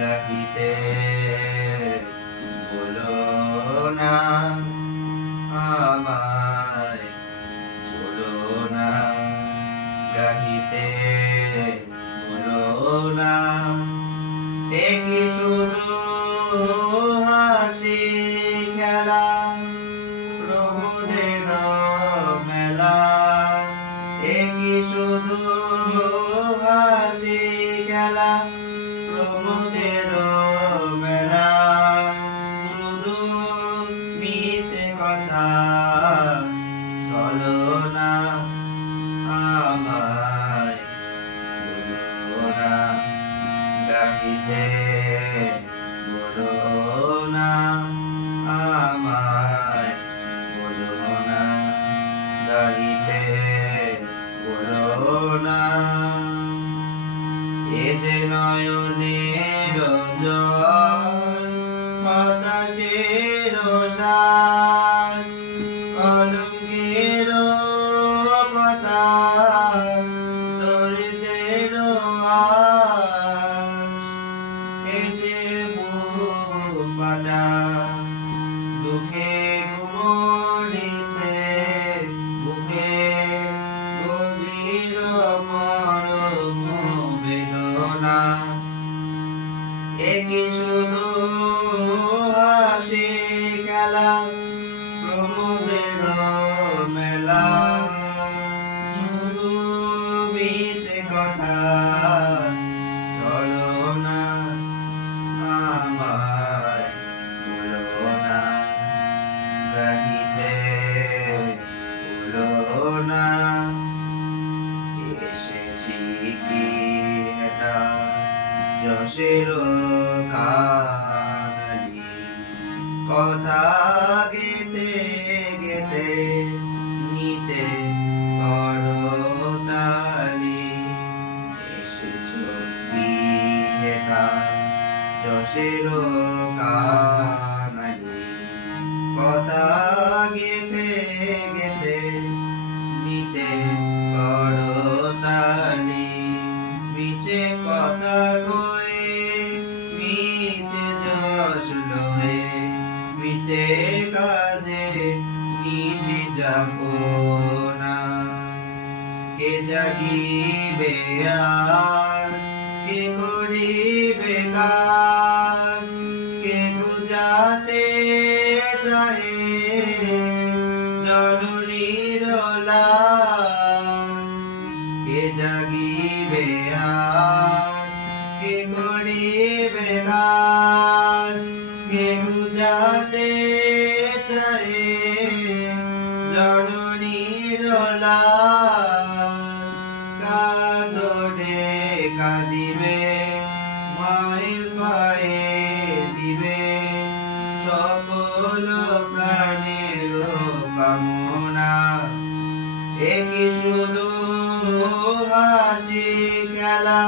গাহিতে বলো না আমায়, বলো না গাহিতে বলো না, এ কি শুধু হাসি খেলা প্রমোদের মেলা, এ কি শুধু হাসি খেলা প্রমোদের মেলা, শুধু মিছে কথা চলো না আমায়, বলো না গাহিতে বলো না আমায়, বলো না গাহিতে বলো না, এ যে নয়নের জল বাতাসের শ্বাস, কলঙ্কের কথা দরিদ্রের আশ, এ যে বুক ফাটা দুঃখে ঘুমোড়েছে বুকে গভীর মরম বেদনা, এ কি শুধু হাসি খেলা প্রমোদের মেলা, শুধু মিছে কথা চলো না আমায়, বলো না গাহিতে বলো না, এসেছি কি এটা যশের কানালি, কথা গেতে গেতে নিতে করতালি, এসেছো কি এটা যশের কানালি, কথা গেতে গেতে নিতে করতালি, মিছে কথা কয়ে মিছে যশ লয়ে, মিছে কাজে নিশি যাবো না, কে জাগিবে আর কে করিবে কাজ, কে বুঝাতে চাহে জননীর লাজ, কে জাগিবে আর কে করিবে কাজ, কে বুঝাতে চাহে জননীর লাজ, কাঁদনে কাঁদিবে মায়ের পায়ে দিবে সকল প্রাণের কামনা, এ কি শুধু হাসি খেলা